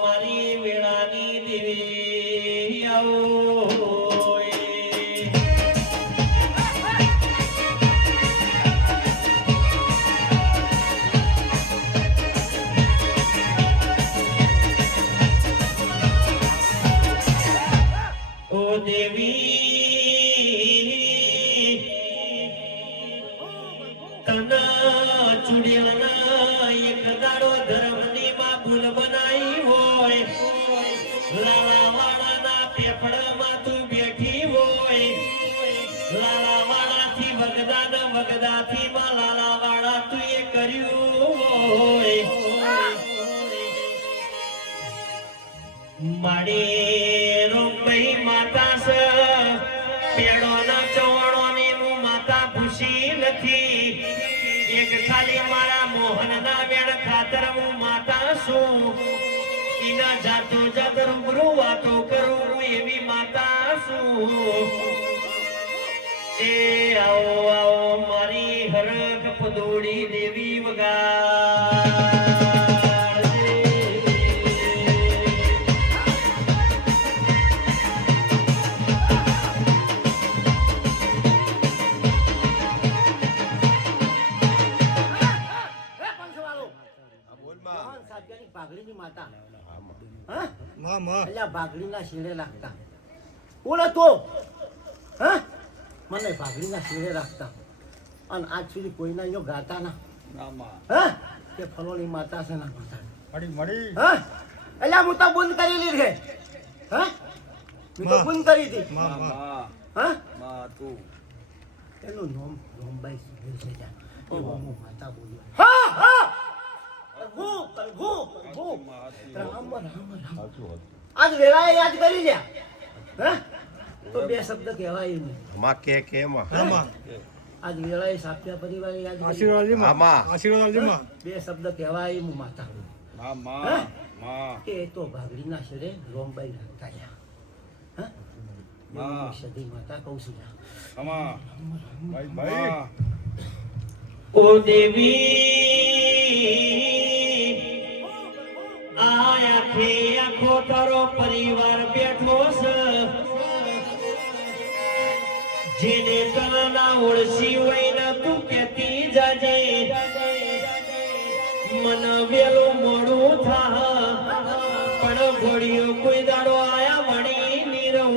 મારી વેળાની દેવી આવો ઓ દેવી તના ચુડિયાના એક દાડો ધર્મની માં ભૂલ બનાવી હોય લાલાવાળાના પેપડામાં તું બેઠી હોય લાલાવાળાથી વગદાથી માં લાલાવાળા તું એ કર્યું હોય માડી રોમભાઈ માતા સ પેડોના ચવણોની હું માતા ખુશી નથી એક ખાલી મારા મોહનના વેણ ખાતર હું માતા છું ઈના જાતો જગ રૂબરૂ વાતો કરું હું એવી માતા છું એ આવો આવો મારી હરખ પદોડી દેવી વગા ભાગડીની માતા હા ભાગડીના શેડે રાખતા કોણ હતો હા મને ભાગડીના શેડે રાખતા અને આજ સુધી કોઈના જો ગાતા ના હા કે ફલોની માતા છે ના માતા હા એટલે હું તો બંધ કરેલી છે હા હું તો બંધ કરી હતી હા એનું નામ રોમબાઈ સુધીર છે જા એ હું માતા બોલ્યો હા હા આજ વેળાએ યાદ કરી લ્યા તો બે શબ્દ કહેવાય નહીં આજ વેળાએ સાપ્યા પરિવારે યાદ આશીર્વાદ બે શબ્દ કહેવાય હું માતા કે તો ભાગડીના શરે રોમબાઈ રાખતા લ્યા સદી માતા કહું છું ઓ દેવી આખો તારો પરિવાર બેઠો છે જેને તના ઓળસી હોય ને તું કેતી જાજે મન વેલું મોડું થા પણ ઘોડીઓ કોઈ દાડો આયા વણી ની રહું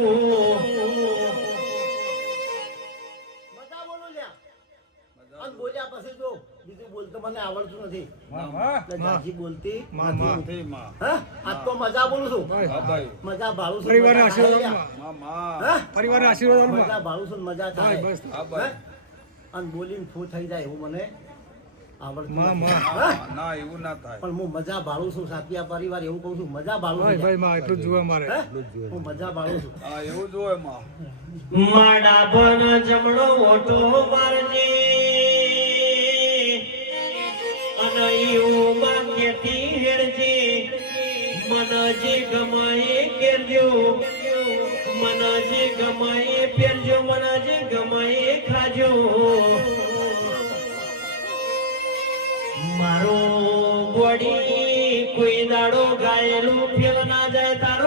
મજા બોલો લ્યા અને બોલ્યા પછી જો બીજું બોલતો મને આવડતું નથી જાજી બોલતી નથી આ તો મજા બોલું છું મજા ભાળું છું પરિવારના આશીર્વાદ મજા ભાળું છું મજા થાય અને બોલીને ફૂ થઈ જાય એવું મને આવડતું ના એવું ના થાય પણ હું મજા ભાળું છું સાતિયા પરિવાર એવું કહું છું મજા ભાળું છું ભાઈ માં એટલું જ જોવે મારે હું મજા ભાળું છું હા એવું જોવે માં માડા બન જમણો ઓટો મારજે અનયું માં કેતી હેડજે મન જે ગમાએ કેરજો મન જે ગમાએ પેરજો મન જે ગમાએ ખાજો મારો ગોડી કોઈ દાડો ગાયેલું ફેલ ના જાય તારા